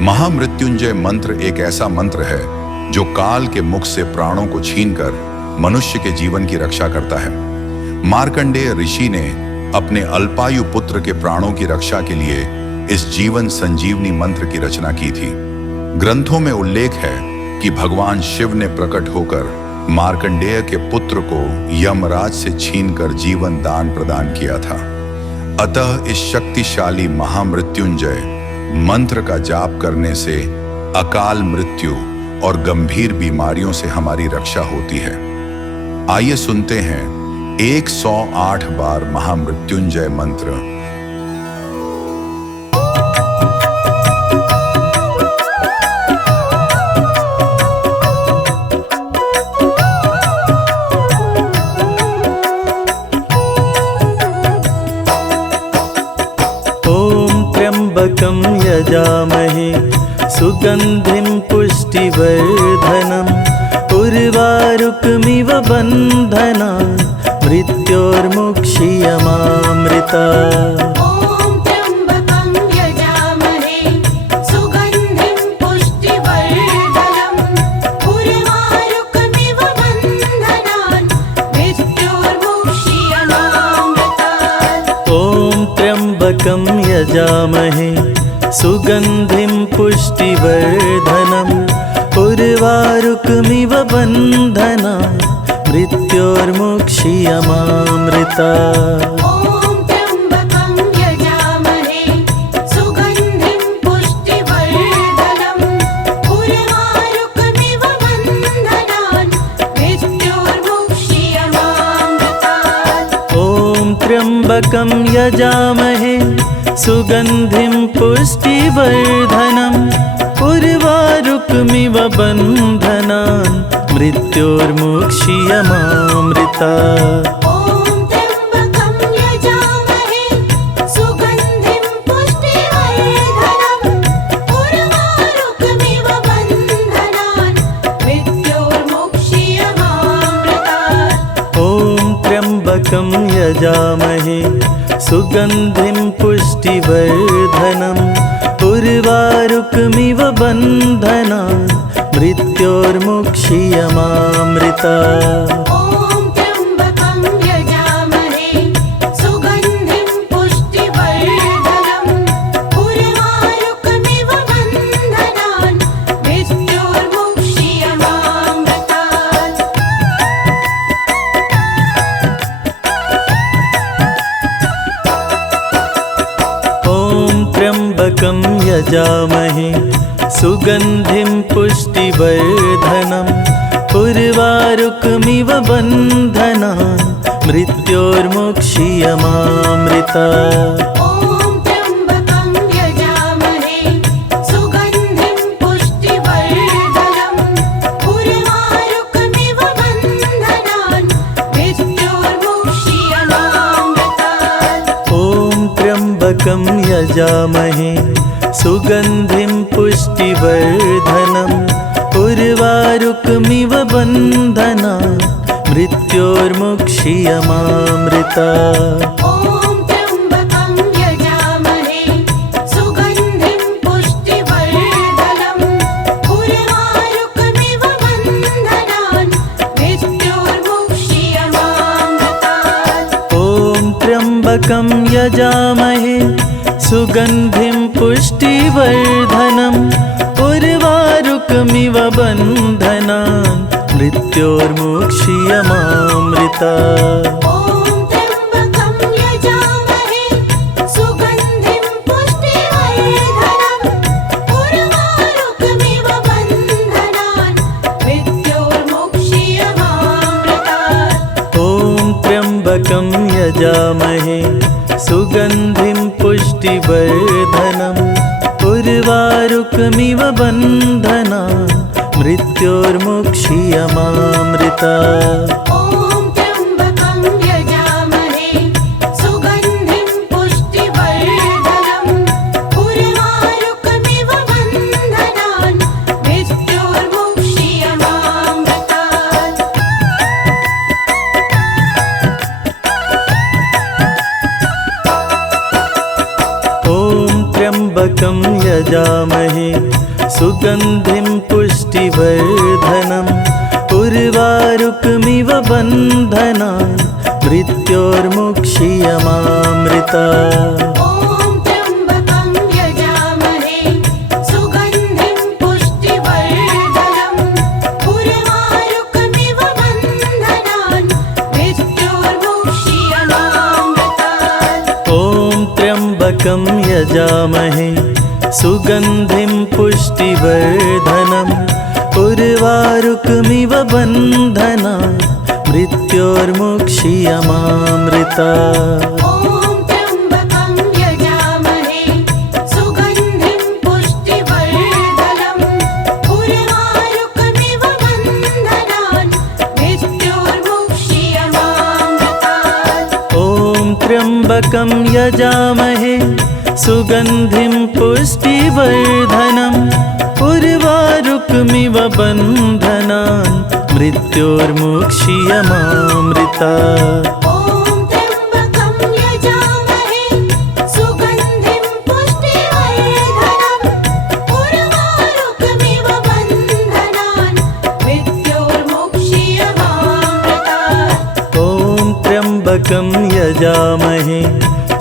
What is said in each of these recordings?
महामृत्युंजय मंत्र एक ऐसा मंत्र है जो काल के मुख से प्राणों को छीनकर मनुष्य के जीवन की रक्षा करता है। मार्कंडेय ऋषि ने अपने अल्पायु पुत्र के प्राणों की रक्षा के लिए इस जीवन संजीवनी मंत्र की रचना की थी। ग्रंथों में उल्लेख है कि भगवान शिव ने प्रकट होकर मार्कंडेय के पुत्र को यमराज से छीनकर जीवन दान प्रदान किया था। अतः इस शक्तिशाली महामृत्युंजय मंत्र का जाप करने से अकाल मृत्यु और गंभीर बीमारियों से हमारी रक्षा होती है। आइए सुनते हैं 108 बार महामृत्युंजय मंत्र। त्र्यंबकं यजामहे सुगंधिं पुष्टिवर्धनम् उर्वारुकमिव बन्धनान् मृत्योर्मुक्षीयमामृतात्। त्र्यंबकं यजामहे सुगंधिं पुष्टिवर्धनम् उर्वारुकमिव बन्धनान् मृत्योर्मुक्षीयमामृतात्। त्र्यंबकं यजामहे सुगंधिं पुष्टिवर्धनम् उर्वारुकमिव बन्धनान् मृत्योर्मुक्षीयमामृतात्। त्र्यंबकं यजामहे सुगंधिं पुष्टिवर्धनम् उर्वारुकमिव बन्धनान् मृत्योर्मुक्षीयमामृतात्। त्र्यंबकं यजामहे सुगंधिं पुष्टिवर्धनम् उर्वारुकमिव बन्धनान् मृत्योर्मुक्षीयमामृतात्। त्र्यंबकं यजामहे सुगंधिं पुष्टिवर्धनम् उर्वारुकमिव बन्धनान् मृत्योर्मुक्षीयमामृतात्। त्र्यंबकं यजामहे सुगंधिं पुष्टिवर्धनम् उर्वारुकमिव बन्धनान् मृत्योर्मुक्षीयमामृतात्। त्र्यंबकं यजामहे सुगंधिं पुष्टिवर्धनम् उर्वारुकमिव बन्धनान् मृत्योर्मुक्षीयमामृतात्। त्र्यंबकं यजामहे सुगन्धिं पुष्टिवर्धनम् उर्वारुकमिव बन्धनान् मृत्योर्मुक्षीयमामृतात्। त्र्यम्बकं यजामहे सुगन्धिं पुष्टिवर्धनम् उर्वारुकमिव बन्धनान् मृत्योर्मुक्षीयमामृतात्। त्र्यम्बकं यजामहे सुगन्धिं पुष्टिवर्धनम् उर्वारुकमिव बन्धनान् मृत्योर्मुक्षीयमामृतात्। त्र्यम्बकं यजामहे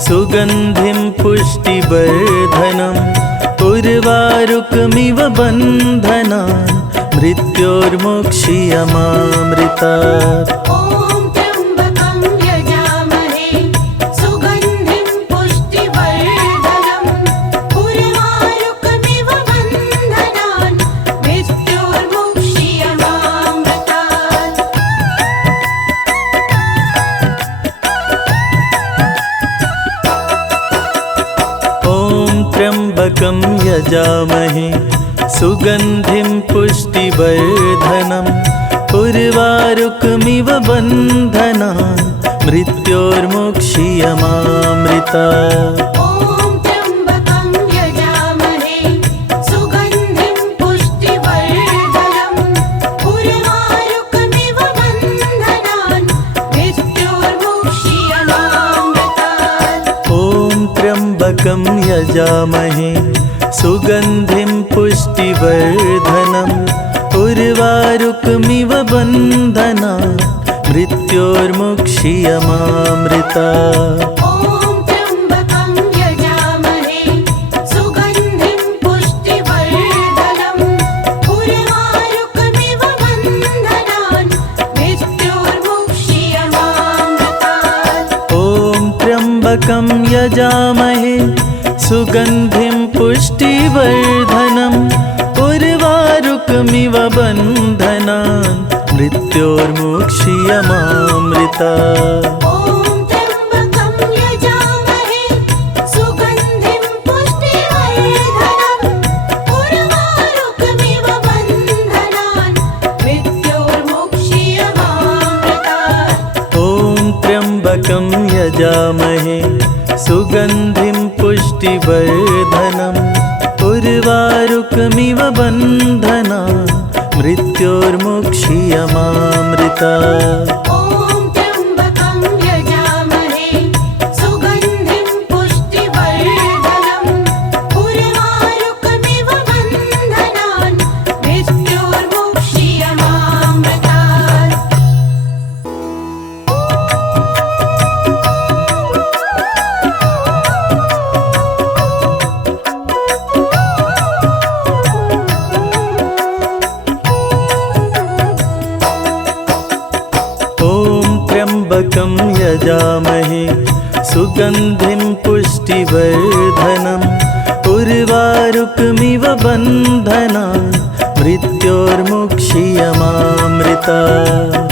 सुगन्धिं पुष्टिवर्धनम् उर्वारुकमिव बन्धनान् मृत्योर्मुक्षीयमामृतात्। त्र्यम्बकं यजामहे सुगन्धिं पुष्टिवर्धनम् उर्वारुकमिव बन्धनान् मृत्योर्मुक्षीयमामृतात्। त्र्यम्बकं यजामहे सुगन्धिं पुष्टिवर्धनम् उर्वारुकमिव बन्धनान् मृत्योर्मुक्षीयमामृतात्। त्र्यम्बकं यजामहे सुगन्धिं पुष्टिवर्धनम् उर्वारुकमिव बन्धनान् मृत्योर्मुक्षीयमामृतात्। त्र्यम्बकं यजामहे सुगन्धिं पुष्टिवर्धनम् उर्वारुकमिव बन्धनान् मृत्योर्मुक्षीयमामृतात्। त्र्यम्बकं यजामहे सुगन्धिं पुष्टिवर्धनम् उर्वारुकमिव बन्धनान् मृत्योर्मुक्षीयमामृतात्।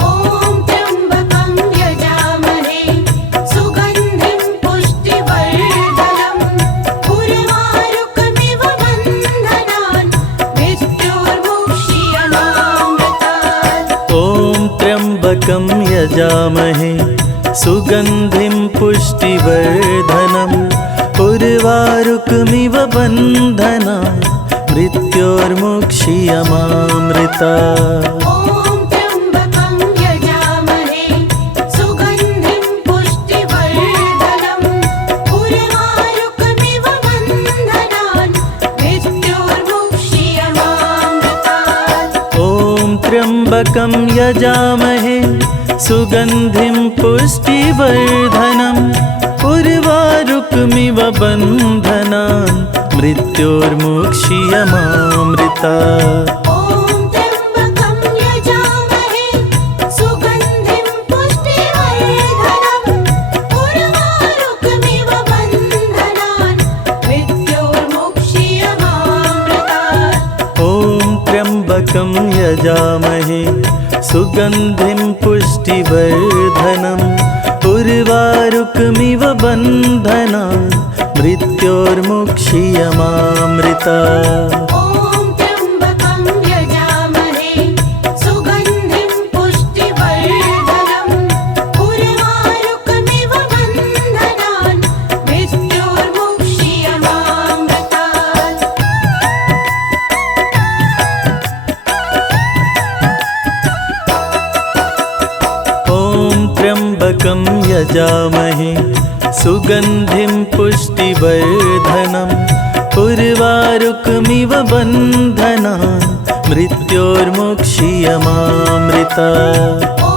त्र्यम्बकं यजामहे सुगन्धिं पुष्टिवर्धनम् उर्वारुकमिव बन्धनान् मृत्योर्मुक्षीयमामृतात्। त्र्यम्बकं यजामहे सुगन्धिं पुष्टिवर्धनम् उर्वारुकमिव बन्धनान् मृत्योर्मुक्षीयमामृतात्। ॐ त्र्यम्बकं यजामहे सुगन्धिं पुष्टिवर्धनम् उर्वारुकमिव बन्धनान् मृत्योर्मुक्षीयमामृतात्। ॐ त्र्यम्बकं यजामहे सुगन्धिं पुष्टिवर्धनम् उर्वारुकमिव बन्धनान् मृत्योर्मुक्षीयमामृतात्। ॐ त्र्यम्बकं यजामहे सुगन्धिं पुष्टिवर्धनम् उर्वारुकमिव बन्धनान् मृत्योर्मुक्षीयमामृतात्। ॐ त्र्यम्बकं यजामहे सुगन्धिं पुष्टिवर्धनम् उर्वारुकमिव बन्धनान् मृत्योर्मुक्षीयमामृतात्। ॐ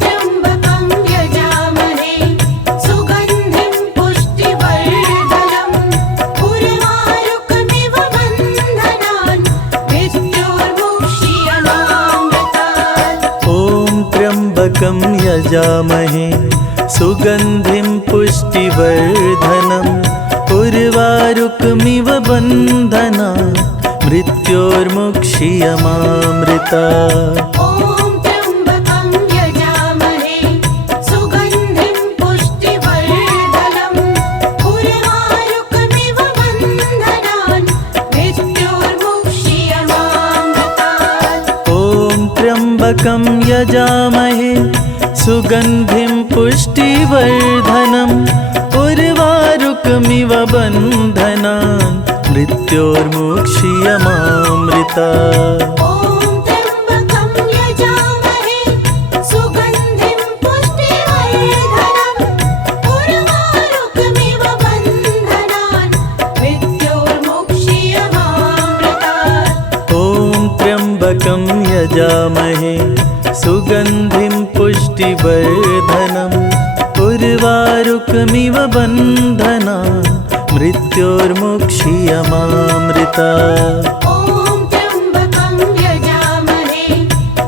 त्र्यम्बकं यजामहे सुगन्धिं पुष्टिवर्धनम् उर्वारुकमिव बन्धनान् मृत्योर्मुक्षीयमामृतात्। ॐ त्र्यम्बकं यजामहे सुगन्धिं पुष्टिवर्धनम् उर्वारुकमिव बन्धनान् मृत्योर्मुक्षीयमामृतात्। ॐ त्र्यम्बकं यजामहे सुगन्धिं पुष्टिवर्धनम् उर्वारुकमिव बन्धनान् मृत्योर्मुक्षीयमामृतात्। ॐ त्र्यम्बकं यजामहे सुगन्धिं पुष्टिवर्धनम् उर्वारुकमिव बन्धनान् मृत्योर्मुक्षीयमामृतात्। ॐ त्र्यम्बकं यजामहे सुगन्धिं पुष्टिवर्धनम् उर्वारुकमिव बन्धनान् मृत्योर्मुक्षीयमामृतात्। ॐ त्र्यम्बकं यजामहे सुगन्धिं पुष्टिवर्धनम् उर्वारुकमिव बन्धनान् मृत्योर्मुक्षीयमामृतात्। ॐ त्र्यम्बकं यजामहे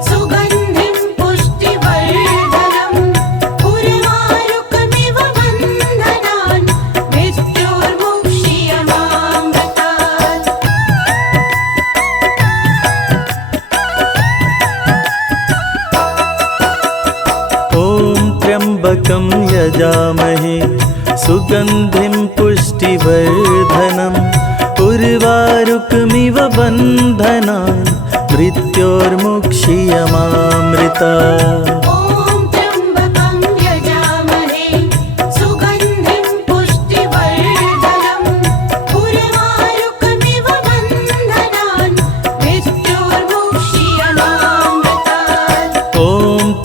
सुगन्धिं पुष्टिवर्धनम् उर्वारुकमिव बन्धनान् मृत्योर्मुक्षीयमामृतात्। ॐ त्र्यम्बकं यजामहे सुगन्धिं पुष्टिवर्धनम् उर्वारुकमिव बन्धनान् मृत्योर्मुक्षीयमामृतात्। ॐ त्र्यम्बकं यजामहे सुगन्धिं पुष्टिवर्धनम् उर्वारुकमिव बन्धनान् मृत्योर्मुक्षीयमामृतात्। ॐ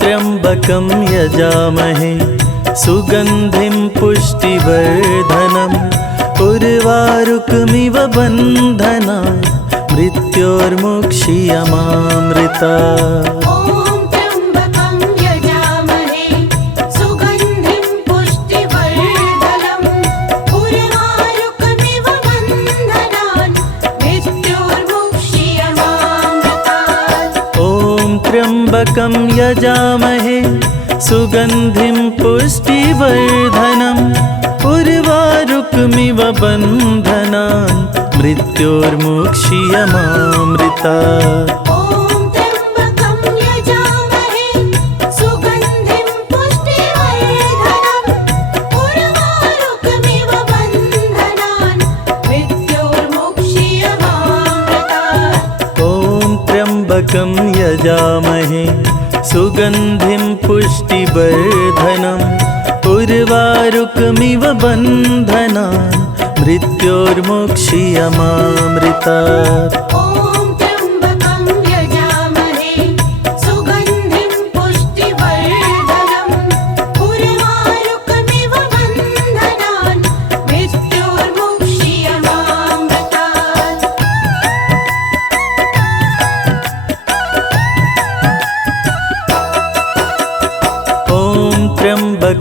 त्र्यम्बकं यजामहे सुगन्धिं पुष्टिवर्धनम् उर्वारुकमिव बन्धनान् मृत्योर्मुक्षीयमामृतात्। ॐ त्र्यम्बकं यजामहे सुगन्धिं पुष्टिवर्धनम् उर्वारुकमिव बन्धनान् मृत्योर्मुक्षीयमामृतात्। ॐ त्र्यम्बकं यजामहे सुगन्धिं पुष्टिवर्धनम् उर्वारुकमिव बन्धनान् मृत्योर्मुक्षीयमामृतात्। ॐ त्र्यम्बकं यजामहे सुगन्धिं पुष्टिवर्धनम् उर्वारुकमिव बन्धनान् मृत्योर्मुक्षीयमामृतात्। ॐ त्र्यम्बकं यजामहे सुगन्धिं पुष्टिवर्धनम् उर्वारुकमिव बन्धनान् मृत्योर्मुक्षीयमामृतात्। ॐ त्र्यम्बकं यजामहे सुगन्धिं पुष्टिवर्धनम् उर्वारुकमिव बन्धनान् मृत्योर्मुक्षीयमामृतात्।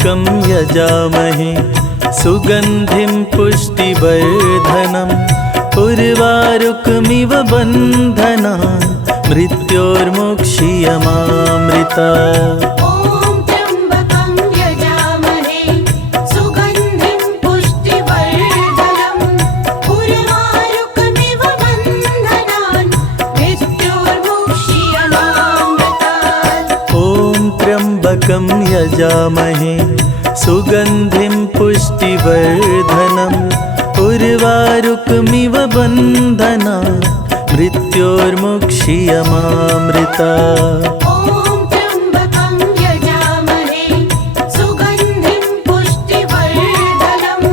त्र्यम्बकं यजामहे सुगन्धिं पुष्टिवर्धनम् उर्वारुकमिव बन्धनान् मृत्योर्मुक्षीयमामृतात्। ॐ त्र्यम्बकं यजामहे सुगन्धिं पुष्टिवर्धनम् उर्वारुकमिव बन्धनान् मृत्योर्मुक्षीयमामृतात्। ॐ त्र्यम्बकं यजामहे सुगन्धिं पुष्टिवर्धनम् उर्वारुकमिव बन्धनान् मृत्योर्मुक्षीयमामृतात्। ॐ त्र्यम्बकं यजामहे सुगन्धिं पुष्टिवर्धनम्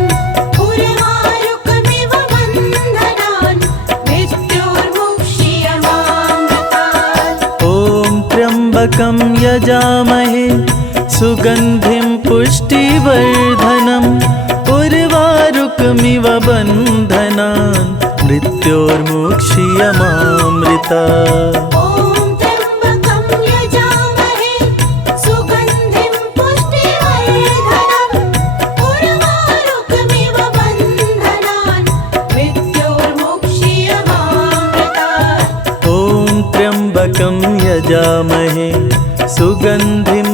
उर्वारुकमिव बन्धनान् मृत्योर्मुक्षीयमामृतात्। ॐ त्र्यम्बकं यजामहे सुगन्धिं पुष्टिवर्धनम् उर्वारुकमिव बन्धनान् मृत्योर्मुक्षीयमामृतात्। ॐ त्र्यम्बकं यजामहे सुगन्धिं पुष्टिवर्धनम् उर्वारुकमिव बन्धनान् मृत्योर्मुक्षीयमामृतात्। ॐ त्र्यम्बकं यजामहे सुगन्धिं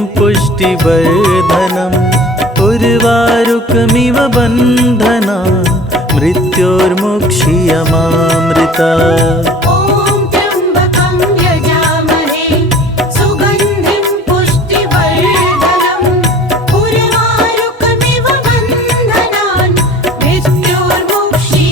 पुष्टिवर्धनम् उर्वारुकमिव बन्धनान् मृत्योर्मुक्षीयमामृतात्। ॐ त्र्यम्बकं यजामहे सुगन्धिं पुष्टिवर्धनम् उर्वारुकमिव बन्धनान् मृत्योर्मुक्षीयमामृतात्।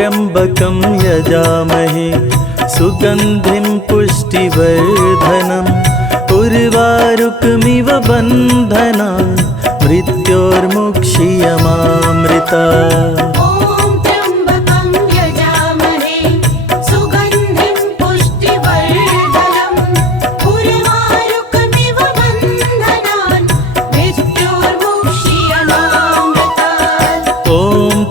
त्र्यम्बकं यजामहे सुगन्धिं पुष्टिवर्धनम् उर्वारुकमिव बन्धनान् मृत्योर्मुक्षीयमामृतात्। ॐ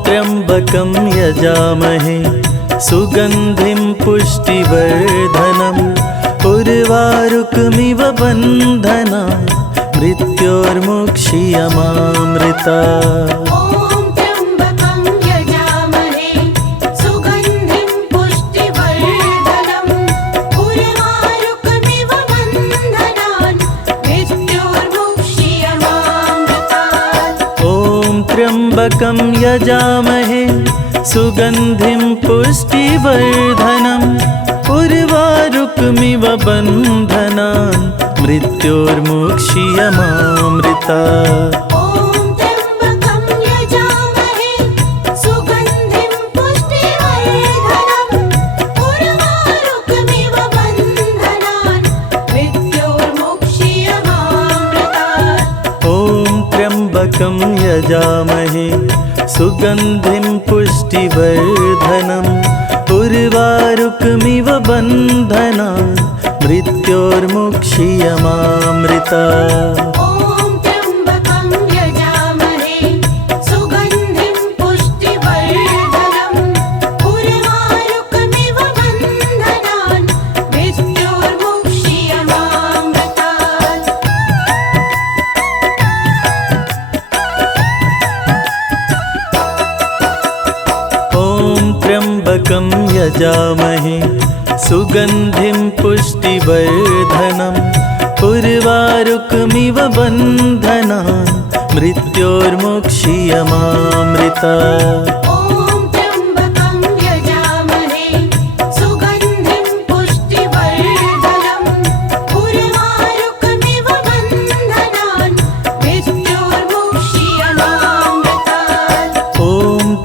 त्र्यम्बकं यजामहे सुगन्धिं पुष्टिवर्धनम् उर्वारुकमिव बन्धनान् मृत्योर्मुक्षीयमामृतात्। ॐ त्र्यम्बकं यजामहे सुगन्धिं पुष्टिवर्धनम् उर्वारुकमिव बन्धनान् मृत्योर्मुक्षीयमामृतात्। ॐ त्र्यम्बकं यजामहे सुगन्धिं पुष्टिवर्धनम् उर्वारुकमिव बन्धनान् मृत्योर्मुक्षीयमामृतात्। ॐ त्र्यम्बकं यजामहे सुगन्धिं पुष्टिवर्धनम् उर्वारुकमिव बन्धनान् मृत्योर्मुक्षीयमामृतात्। ॐ त्र्यम्बकं यजामहे सुगन्धिं पुष्टिवर्धनम् उर्वारुकमिव बन्धनान् मृत्योर्मुक्षीयमामृतात्। ॐ त्र्यम्बकं यजामहे सुगन्धिं पुष्टिवर्धनम् उर्वारुकमिव बन्धनान् मृत्योर्मुक्षीयमामृतात्। ॐ त्र्यम्बकं यजामहे सुगन्धिं पुष्टिवर्धनम् उर्वारुकमिव बन्धनान् मृत्योर्मुक्षीयमामृतात्। ॐ त्र्यम्बकं यजामहे सुगन्धिं पुष्टिवर्धनम् उर्वारुकमिव बन्धनान् मृत्योर्मुक्षीयमामृतात्। ॐ त्र्यम्बकं यजामहे सुगन्धिं पुष्टिवर्धनम् उर्वारुकमिव बन्धनान् मृत्योर्मुक्षीयमामृतात्। ॐ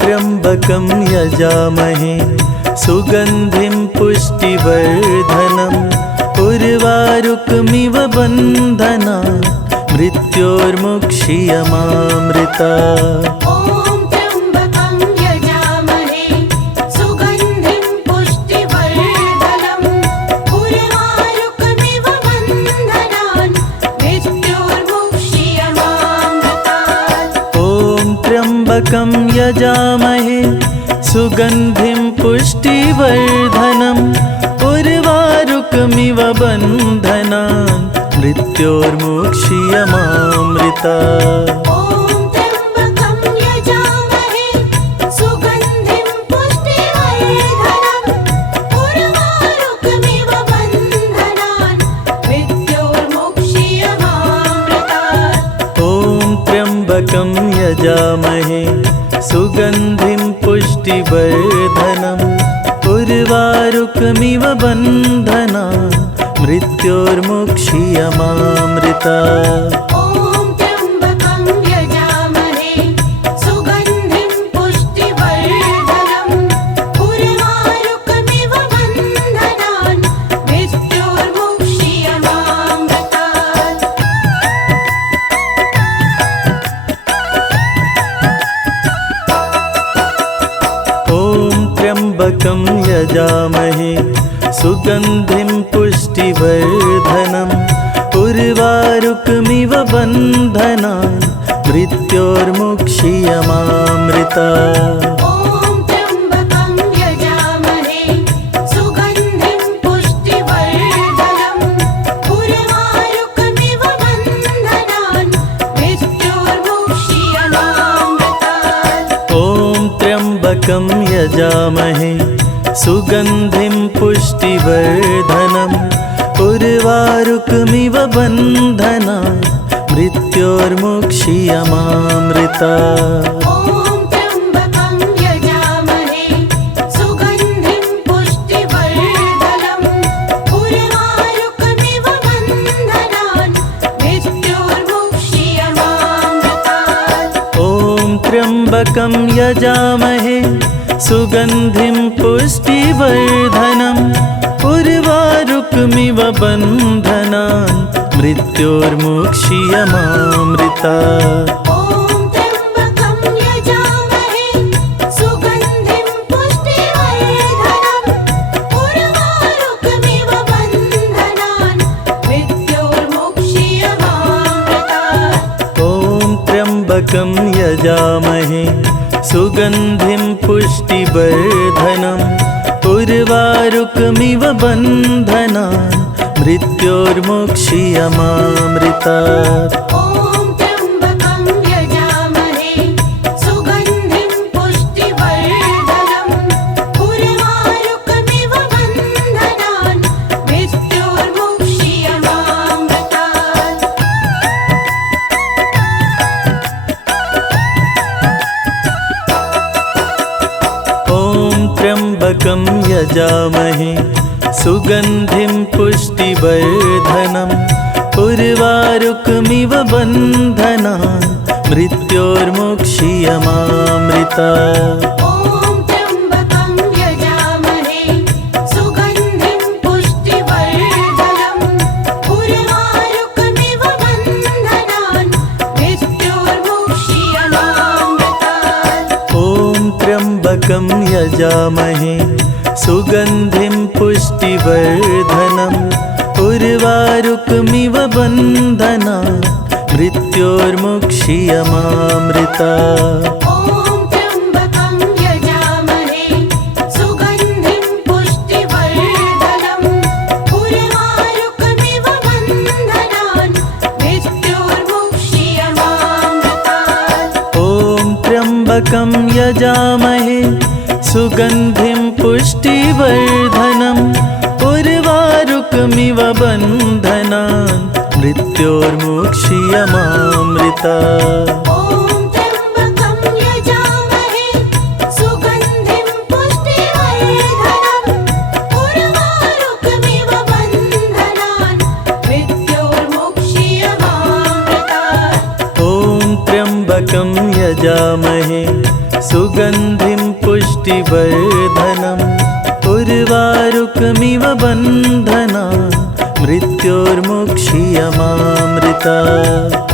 त्र्यम्बकं यजामहे सुगन्धिं पुष्टिवर्धनम् उर्वारुकमिव बन्धनान् मृत्योर्मुक्षीयमामृतात्। ॐ त्र्यम्बकं यजामहे सुगन्धिं पुष्टिवर्धनम् उर्वारुकमिव बन्धनान् यजामहे सुगन्धिं पुष्टिवर्धनम् उर्वारुकमिव बन्धनान् मृत्योर्मुक्षीयमामृतात्। ॐ त्र्यम्बकं यजामहे सुगन्धिं पुष्टिवर्धनम् उर्वारुकमिव बन्धनान् मृत्योर्मुक्षीयमामृतात्। ॐ त्र्यम्बकं यजामहे सुगन्धिं पुष्टिवर्धनम् उर्वारुकमिव बन्धनान् मृत्योर्मुक्षीयमामृतात्। ॐ त्र्यम्बकं यजामहे सुगन्धिं पुष्टिवर्धनम् उर्वारुकमिव बन्धनान् मृत्योर्मुक्षीयमामृतात्। ॐ त्र्यम्बकं यजामहे सुगन्धिं पुष्टिवर्धनम् उर्वारुकमिव बन्धनान् मृत्योर्मुक्षीयमामृतात्। ॐ त्र्यम्बकं यजामहे सुगन्धिं पुष्टिवर्धनम् उर्वारुकमिव बन्धनान् मृत्योर्मुक्षीयमामृतात्। ॐ त्र्यम्बकं यजामहे सुगन्धिं पुष्टिवर्धनम् उर्वारुकमिव बन्धनान् मृत्योर्मुक्षीयमामृतात्। ॐ त्र्यम्बकं यजामहे सुगन्धिं पुष्टिवर्धनम् उर्वारुकमिव बन्धनान् मृत्योर्मुक्षीयमामृतात्। ॐ त्र्यम्बकं यजामहे सुगन्धिं पुष्टिवर्धनम् उर्वारुकमिव बन्धनान् मृत्योर्मुक्षीयमामृतात्। ॐ त्र्यम्बकं यजामहे सुगन्धिं पुष्टिवर्धनम् उर्वारुकमिव बन्धनान् मृत्योर्मुक्षीयमामृतात्। ॐ त्र्यम्बकं यजामहे सुगन्धिं पुष्टिवर्धनम् उर्वारुकमिव बन्धनान् मृत्योर्मुक्षीयमामृतात्। ॐ त्र्यम्बकं यजामहे सुगन्धिं पुष्टिवर्धनम् उर्वारुकमिव बन्धनान् मृत्योर्मुक्षीयमामृतात्। ॐ त्र्यम्बकं यजामहे सुगन्धिं पुष्टिवर्धनम् उर्वारुकमिव बन्धनान् मृत्योर्मुक्षीयमामृतात्। ॐ त्र्यम्बकं यजामहे सुगन्धिं पुष्टिवर्धनम् उर्वारुकमिव बन्धनान् मृत्योर्मुक्षीयमामृतात्। ॐ त्र्यम्बकं यजामहे सुगन्धिं पुष्टिवर्धनम् उर्वारुकमिव बन्धनान् मृत्योर्मुक्षीयमामृतात्। ॐ त्र्यम्बकं यजामहे सुगन्धिं पुष्टिवर्धनम् उर्वारुकमिव बन्धनान् मृत्योर्मुक्षीयमामृतात्। ॐ त्र्यम्बकं यजामहे सुगन्धिं पुष्टिवर्धनम् उर्वारुकमिव बन्धनान् मृत्योर्मुक्षीयमामृतात्। ॐ त्र्यम्बकं यजामहे सुगन्धिं पुष्टिवर्धनम् उर्वारुकमिव बन्धनान् मृत्योर्मुक्षीयमामृतात्। ॐ त्र्यम्बकं यजामहे सुगन्धिं पुष्टिवर्धनम् उर्वारुकमिव बन्धनान् मृत्योर्मुक्षीयमामृतात्।